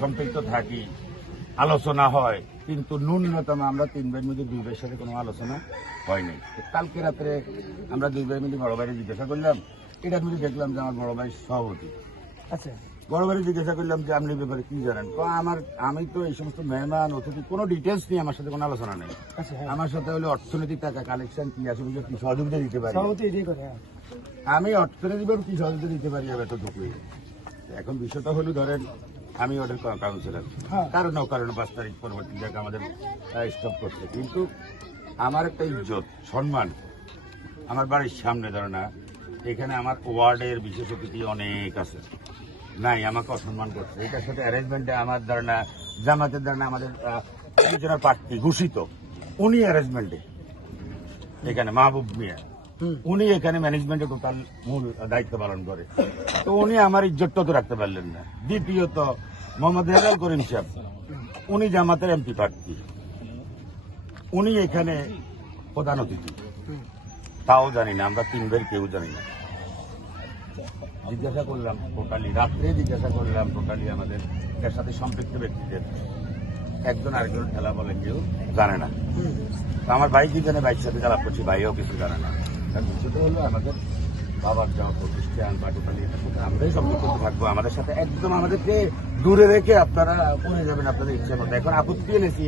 সম্পৃক্ত থাকি আলোচনা হয় কিন্তু ন্যূনতম আমরা তিন ভাইয়ের মধ্যে দুই ভাইয়ের সাথে কোনো আলোচনা হয়নি কালকে রাত্রে আমরা দুই ভাই মিলে বড় ভাইরে জিজ্ঞাসা করলাম এটার মধ্যে দেখলাম যে আমার বড় ভাই সভাপতি। আচ্ছা। বড় ভাইরে জিজ্ঞাসা করলাম যে আপনি ব্যাপারে কি জানেন? তো আমার আমি তো এই সমস্ত মেহমান অতিথি কোনো ডিটেলস নিয়ে আমার সাথে কোনো আলোচনা নেই। আচ্ছা হ্যাঁ। আমার সাথে হলো অর্থনৈতিক টাকা কালেকশন কি আসলে কি সহযোগিতা দিতে পারি। হ্যাঁ। আমি অর্থনীতি কি সহযোগিতা দিতে পারি আমি এতটুকুই এখন বিষয়টা হলো ধরেন আমি ওদের কাউন্সিলর হ্যাঁ। কারণ কারণ পাঁচ তারিখ পরবর্তী জায়গা আমাদের স্টপ করছে। কিন্তু আমার একটা ইজ্জত সম্মান আমার বাড়ির সামনে ধরে না এখানে আমার ওয়ার্ডের বিশেষ অতিথি অনেক আছে। নাই আমাকে অসম্মান করছে। এটার সাথে অ্যারেঞ্জমেন্টে আমার ধরে না জামাতের ধরে না আমাদের বিবেচনার প্রার্থী ঘোষিত। উনি অ্যারেঞ্জমেন্টে এখানে মাহবুব মিয়া। উনি এখানে ম্যানেজমেন্টে টোটাল মূল দায়িত্ব পালন করে। তো উনি আমার ইজ্জতটা তো রাখতে পারলেন না। দ্বিতীয়ত, মোহাম্মদ রেজাল করিম সাহেব, উনি জামাতের এমপি প্রার্থী। উনি এখানে প্রধান অতিথি। তাও জানি না, আমরা তিন বের কেউ জানি না। জিজ্ঞাসা করলাম, টোটালি রাত্রে জিজ্ঞাসা করলাম, টোটালি আমাদের এর সাথে সম্পৃক্ত ব্যক্তিদের। একজন আরেকজন খেলা বলে কেউ জানে না। আমার ভাই কি জানে? বাইক সাথে খেলা করছি, ভাইও কিছু জানে না। হলো, আমাদের প্রতিষ্ঠান থাকব। আমাদের সাথে একদম আমাদেরকে দূরে রেখে আপনারা যাবেন আপনাদের মতো এখন আপত্তি এনেছি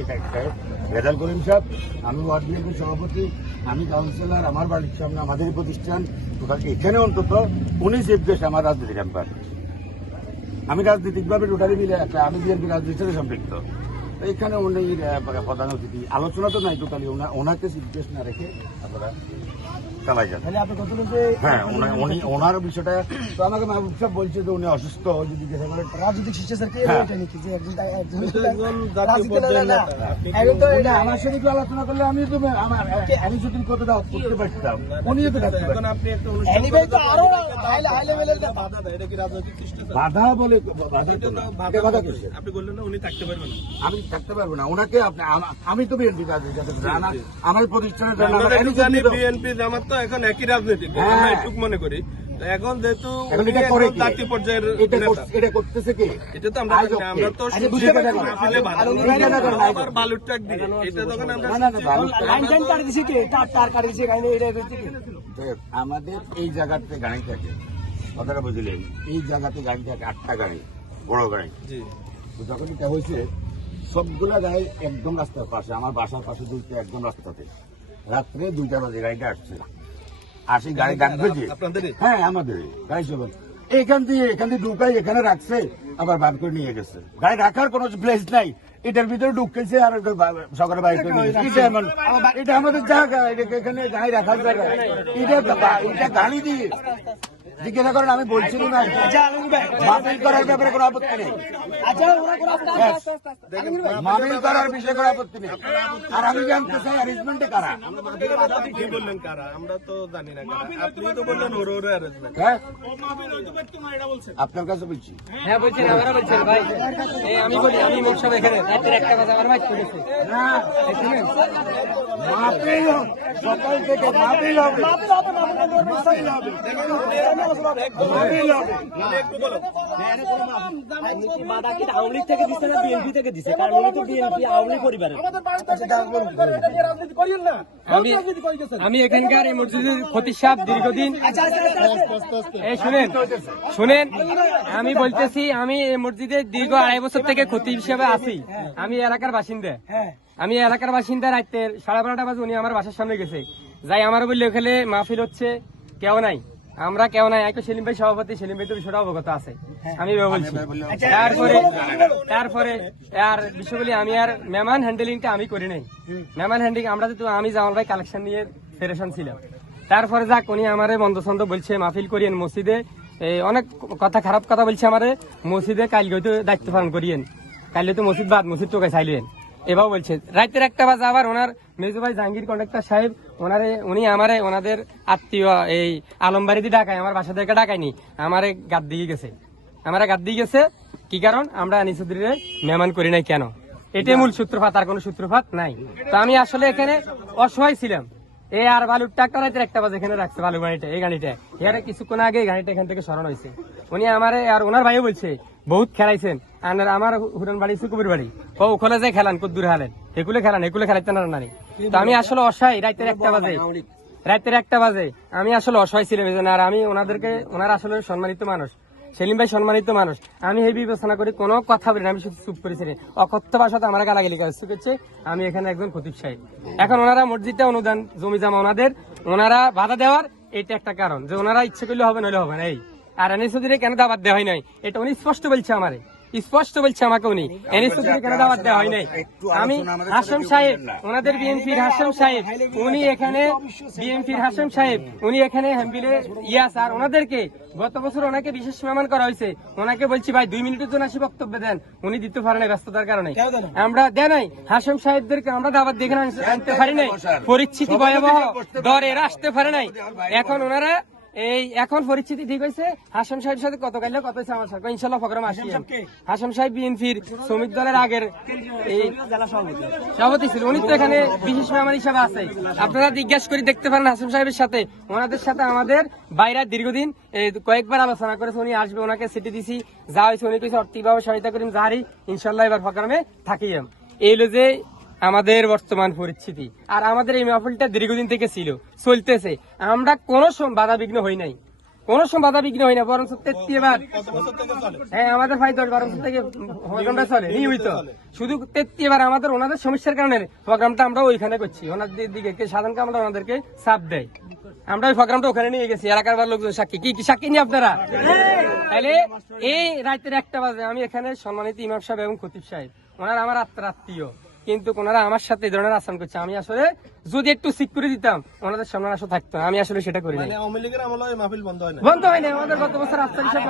আমি ওয়ার্ড সভাপতি, আমি কাউন্সিলর, আমার বাড়ির সামনে আমাদের প্রতিষ্ঠান। এখানে অন্তত উনি চিফ আমার রাজনীতি ক্যাম্পার আমি রাজনৈতিকভাবে টোটালি মিলে আমি বিএনপি রাজনীতির সাথে সম্পৃক্ত। এখানে উনি প্রধান অতিথি। আলোচনা তো নাই টোটালি ওনাকে জিজ্ঞেস না রেখে আপনারা চালাই যান। হ্যাঁ উনি ওনার বিষয়টা তো আমাকে মাহবুব সাহেব বলছে যে উনি অসুস্থ যদি জিজ্ঞাসা করেন রাজনৈতিক শিষ্টাচার কি হ্যাঁ। এটা নাকি? যে একজন আমার সাথে একটু আলোচনা করলে আমি তো আমার আমি যদি কতটা করতে পারতাম উনিও তো বাধা দেয় এটা কি রাজনৈতিক শিষ্টাচার? বাধা বলে বাধা? আপনি বললেন উনি থাকতে পারবেন আমি থাকতে পারব না। ওনাকে আপনি আমি তো বিএনপি আমার প্রতিষ্ঠানের বিএনপি জামাত তো এখন একই রাজনীতি হ্যাঁ। একটু মনে করি। এখন যেহেতু? জাতীয় পর্যায়ের এটা করতেছে কে? এটা তো আমরা আমরা তো বালুর এটা তখন আমরা। লাইন কাট দিছে তার তার কাট দিছে কাহিনী এটা কে? আমাদের এই জায়গাতে গাড়ি থাকে। কথাটা বুঝলেন? এই জায়গাতে গাড়ি থাকে আটটা গাড়ি বড় গাড়ি। যখন এটা হয়েছে সবগুলা গাড়ি একদম রাস্তার পাশে আমার বাসার পাশে দুইটা একদম রাস্তাতে। রাত্রে দুইটা বাজে গাড়িটা আসছে। আসি গাড়ি ডাকবে যে হ্যাঁ আমাদের। গাড়ি সবাই এখান দিয়ে এখান দিয়ে ঢুকাই এখানে রাখছে আবার বার করে নিয়ে গেছে। গাড়ি রাখার কোনো প্লেস নাই। এটার ভিতরে ঢুকেছে আর সকালে বাইরে এটা আমাদের জায়গা। এটা এখানে গাড়ি রাখার জায়গা। এটা এটা গাড়ি দিয়ে। জিজ্ঞাসা করেন আমি বলছি না। মাহফিল করার ব্যাপারে কোনো আপত্তি নেই। মাহফিল করার বিষয়ে কোনো আপত্তি নেই। আর আমি জানতে চাই অ্যারেঞ্জমেন্টে কারা কি বললেন কারা? আমরা তো জানি না আপনি তো বললেন ওর ওর অ্যারেঞ্জমেন্ট হ্যাঁ? আপনার কাছে বলছি। হ্যাঁ বলছেন আমরা বলছেন ভাই। আমি বলি আমি মুখ সব এখানে একটা বাজে আমার ভাই না হোক, সকাল থেকে হবে। হবে হবে। মাহফিল হবে মাহফিল হবে। একটু বলো। বাধা কি আওয়ামী লীগ থেকে দিচ্ছে না বিএনপি থেকে দিচ্ছে কারণ উনি তো বিএনপি আওয়ামী লীগ পরিবারের। আমি আমি এখানকার এই মসজিদের ক্ষতি সাপ দীর্ঘদিন আচ্ছা আচ্ছা আচ্ছা আচ্ছা। এই শুনেন শুনেন আমি বলতেছি আমি এই মসজিদে দীর্ঘ আড়াই বছর থেকে ক্ষতি হিসেবে আছি। আমি এলাকার বাসিন্দা। হ্যাঁ। আমি এলাকার বাসিন্দা রাতের সাড়ে বারোটা বাজে উনি আমার বাসার সামনে গেছে। যাই আমার বললে ওখানে মাহফিল হচ্ছে কেউ নাই। আমরা কেউ নাই একটু সেলিম ভাই সভাপতি সেলিম ভাই তো বিষয়টা অবগত আছে। আমি বলছি তারপরে তারপরে আর বিষয়গুলি আমি আর মেমান হ্যান্ডেলিংটা আমি করি নাই। মেমান হ্যান্ডেলিং আমরা তো আমি জামাল ভাই কালেকশন নিয়ে ফেরেশন ছিলাম। তারপরে যাক উনি আমারে বন্ধ ছন্দ বলছে মাহফিল করিয়েন মসজিদে। এই অনেক কথা খারাপ কথা বলছে আমারে। মসজিদে কালকে হয়তো দায়িত্ব পালন করিয়েন। কালকে তো মসজিদ বাদ মসজিদ টোকে চাইলেন এভাবে বলছে রাতের একটা বাজে আবার ওনার মেজু ভাই জাহাঙ্গীর কন্ডাক্টর সাহেব ওনারে উনি আমারে ওনাদের আত্মীয় এই আলমবাড়িতে ডাকায় আমার বাসা থেকে ডাকায়নি আমারে গাদ দিয়ে গেছে। আমারে গাদ দিয়ে গেছে কি কারণ? আমরা আনিসুদ্দিরে মেহমান করি নাই কেন? এটাই মূল সূত্রপাত আর কোনো সূত্রপাত নাই। তো আমি আসলে এখানে অসহায় ছিলাম। এই আর বালুর ট্রাক্টর রাতের একটা বাজে এখানে রাখছে বালু গাড়িটা এই গাড়িটা। এর কিছুক্ষণ আগে গাড়িটা এখান থেকে সরানো হয়েছে। উনি আমারে আর ওনার ভাইও বলছে বহুত খেলাইছেন। আর আমার হুরান বাড়ি সুকুবির বাড়ি ও ওখানে যাই খেলান কদ্দুর হালেন? এগুলো খেলান এগুলো খেলাইতে না নানি। তো আমি আসলে অসহায় রাইতের একটা বাজে। রাতের একটা বাজে। আমি আসলে অসহায় ছিলাম এই জন্য। আর আমি ওনাদেরকে ওনারা আসলে সম্মানিত মানুষ। সেলিম ভাই সম্মানিত মানুষ। আমি এই বিবেচনা করি কোনো কথা বলি না, আমি শুধু চুপ করেছি অকথ্য ভাষাতে আমার গালাগালি কাজ করছে আমি এখানে একজন খতিব সাহেব এখন ওনারা মসজিদে অনুদান জমি জমা ওনাদের। ওনারা বাধা দেওয়ার এটা একটা কারণ। যে ওনারা ইচ্ছে করলে হবে নইলে হবে না। এই আর এনএস চৌধুরী কেন দাবাত দেওয়া হয় নাই? এটা উনি স্পষ্ট বলছে আমারে। স্পষ্ট বলছে আমাকে উনি। এনএস চৌধুরী কেন দাবাত দেওয়া হয় নাই? আমি হাসেম সাহেব ওনাদের বিএনপির হাসেম সাহেব উনি এখানে বিএনপির হাসেম সাহেব উনি এখানে হ্যাম্বিলে ইয়াস আর ওনাদেরকে গত বছর ওনাকে বিশেষ মেহমান করা হয়েছে। ওনাকে বলছি ভাই দুই মিনিটের জন্য আসি বক্তব্য দেন। উনি দিতে পারেন নাই ব্যস্ততার কারণে? আমরা দেয় নাই। হাসেম সাহেবদেরকে আমরা দাবাত দেখে আনতে- পারি নাই। পরিস্থিতি ভয়াবহ দর এরা আসতে পারে নাই। এখন ওনারা এই এখন পরিস্থিতি ঠিক হয়েছে। হাসম সাহেবের সাথে কত কাইলে কত হয়েছে আমার সাথে। ইনশাল্লাহ প্রোগ্রাম আসি হাসম সাহেব বিএনপির শ্রমিক দলের আগের এই সভাপতি। ছিল। উনি তো এখানে বিশেষ মেহমান হিসাবে আছে। আপনারা জিজ্ঞাসা করে দেখতে পারেন হাসিম সাহেবের সাথে। ওনাদের সাথে আমাদের বাইরে দীর্ঘদিন কয়েকবার আলোচনা করেছে। উনি আসবে ওনাকে সিটি দিছি যা হয়েছে উনি কিছু আর্থিকভাবে সহায়তা করেন যাহারি ইনশাল্লাহ এবার প্রোগ্রামে থাকি এই যে আমাদের বর্তমান পরিস্থিতি। আর আমাদের এই মাহফিলটা দীর্ঘদিন থেকে ছিল, চলতেছে। আমরা কোনো বাধা বিঘ্ন হই নাই। কোন সময় বাধা বিঘ্ন হয় না বরং হ্যাঁ আমাদের ভাই দশ বারো বছর থেকে প্রোগ্রামটা চলে, নিয়মিত। শুধু তেত্রিশ আমাদের ওনাদের সমস্যার কারণে প্রোগ্রামটা আমরা ওইখানে করছি। ওনাদের দিকে কে সাধারণত আমরা ওনাদেরকে চাপ দেয়। আমরা ওই প্রোগ্রামটা ওখানে নিয়ে গেছি। এলাকার লোকজন সাক্ষী। কি কি সাক্ষী নিয়ে আপনারা? তাহলে এই রাতের একটা বাজে আমি এখানে সম্মানিত ইমাম সাহেব এবং খতিব সাহেব। ওনারা আমার আত্মার আত্মীয়। কিন্তু ওনারা আমার সাথে এই ধরনের আচরণ করছে। আমি আসলে যদি একটু সিক করে দিতাম ওনাদের সামনে আসলে থাকতো আমি আসলে সেটা করি না মানে আওয়ামী লীগের আমলে ওই মাহফিল বন্ধ হয় না বন্ধ হয় না আমাদের গত বছর আফতার হিসাবে